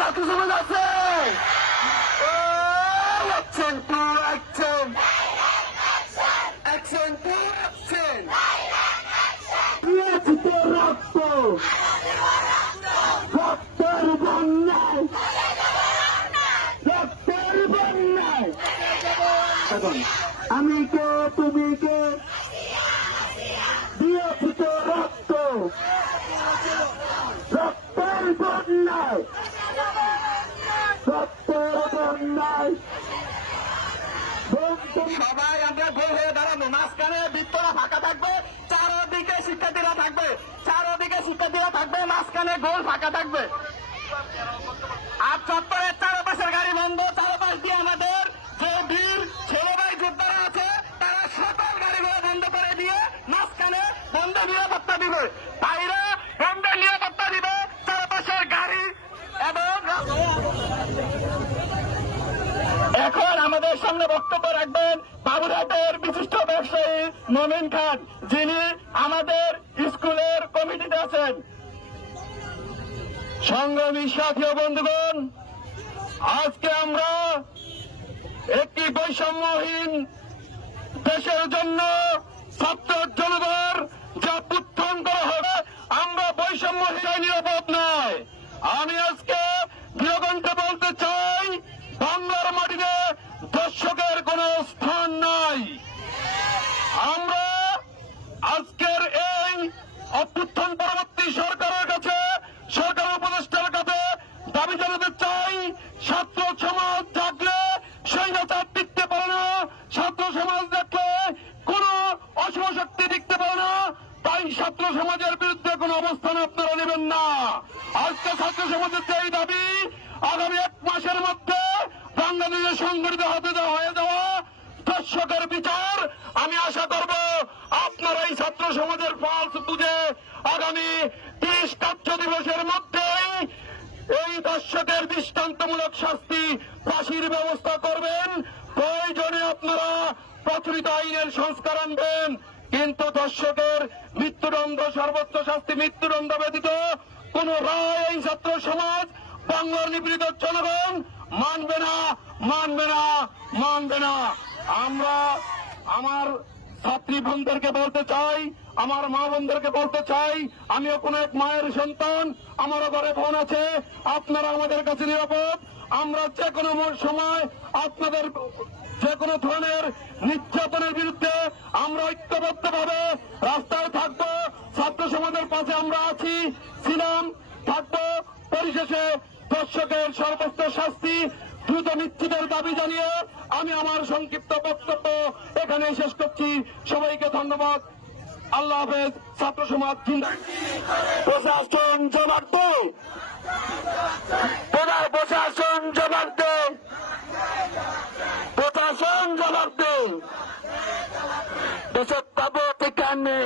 রাখতে সময় আছে অ্যাকশন আমি কে তুমি কে দিয়েছি তো রক্ত রক্তের বন্যায় রক্তের বন্যায় সবাই, আমরা গোল হয়ে দাঁড়াবো। মাঝখানে বৃত্তরা ফাঁকা থাকবে, চারদিকে শিক্ষার্থীরা থাকবে, চারদিকে শিক্ষার্থীরা থাকবে, মাঝখানে গোল ফাঁকা থাকবে। আর চত্বরের চারপাশের গাড়ি বন্ধ, চারপাশ দিয়ে আমাদের যে বীর ছেলে ভাই যোদ্ধারা আছে, তারা সকল গাড়িগুলো বন্ধ করে দিয়ে মাঝখানে বন্ধ নিরাপত্তা দিবে বাইরে বন্ধ নিরাপত্তা দিবে চারপাশের গাড়ি এবং এখন আমাদের সামনে বক্তব্য রাখবেন বাবুরহাটের বিশিষ্ট ব্যবসায়ী মমিন খান, যিনি আমাদের স্কুলের কমিটিতে আছেন। সংগ্রামী সাথী বন্ধুগণ, আজকে আমরা একটি বৈষম্যহীন দেশের জন্য ছাত্র জনতার যা উত্থান করা হবে, আমরা বৈষম্যহীন নিরাপদ নয়। আমি আজকে দৃঢ়কণ্ঠে বলতে চাই, বাংলার মাটিতে দর্শকের কোনো স্থান নাই আমরা আজকের এই অভ্যুত্থান পরবর্তী সরকারের কাছে সরকার উপদেষ্টার কাছে দাবি জানাতে চাই ছাত্র সমাজ জাগলে সৈন্যতার টিকতে পারে না ছাত্র সমাজ দেখলে কোন অশুভ শক্তি টিকতে পারে না। তাই ছাত্র সমাজের বিরুদ্ধে কোনো অবস্থান আপনারা নেবেন না। আজকে ছাত্র সমাজের যে দাবি, আগামী এক মাসের মধ্যে বাংলাদেশে সংগঠিত হতে হয়ে যাওয়া দর্শকের বিচার, আমি আশা করব আপনারা এই ছাত্র সমাজের ফালস বুঝে আগামী ত্রিশ কার্য দিবসের মধ্যেই এই দর্শকের দৃষ্টান্তমূলক শাস্তি ফাঁসির ব্যবস্থা করবেন। প্রয়োজনে আপনারা প্রচলিত আইনের সংস্কার আনবেন। কিন্তু দর্শকের মৃত্যুদণ্ড, সর্বোচ্চ শাস্তি মৃত্যুদণ্ড ব্যতীত কোন রায় এই ছাত্র সমাজ বাংলার নিপীড়িত জনগণ মানবে না মানবে না মানবে না। আমরা আমার ছাত্রী বোনদেরকে বলতে চাই, আমার মা বোনদেরকে বলতে চাই, আমিও কোনো এক মায়ের সন্তান, আমারও ঘরে বোন আছে, আপনারা আমাদের কাছে নিরাপদ। আমরা যে কোনো সময় আপনাদের যে কোনো ধরনের নির্যাতনের বিরুদ্ধে আমরা ঐক্যবদ্ধ ভাবে রাস্তায় থাকব। ছাত্র সমাজের পাশে আমরা আছি, ছিলাম, থাকব। পরিশেষে দর্শকের সর্বোচ্চ শাস্তি দ্রুত নিশ্চিতের দাবি জানিয়ে আমি আমার সংক্ষিপ্ত বক্তব্য এখানে শেষ করছি। সবাইকে ধন্যবাদ। আল্লাহ হাফেজ, ছাত্র সমাজ প্রশাসন জবাব প্রশাসন জবাব দে প্রশাসন জবাব দে পাবো ঠিকানে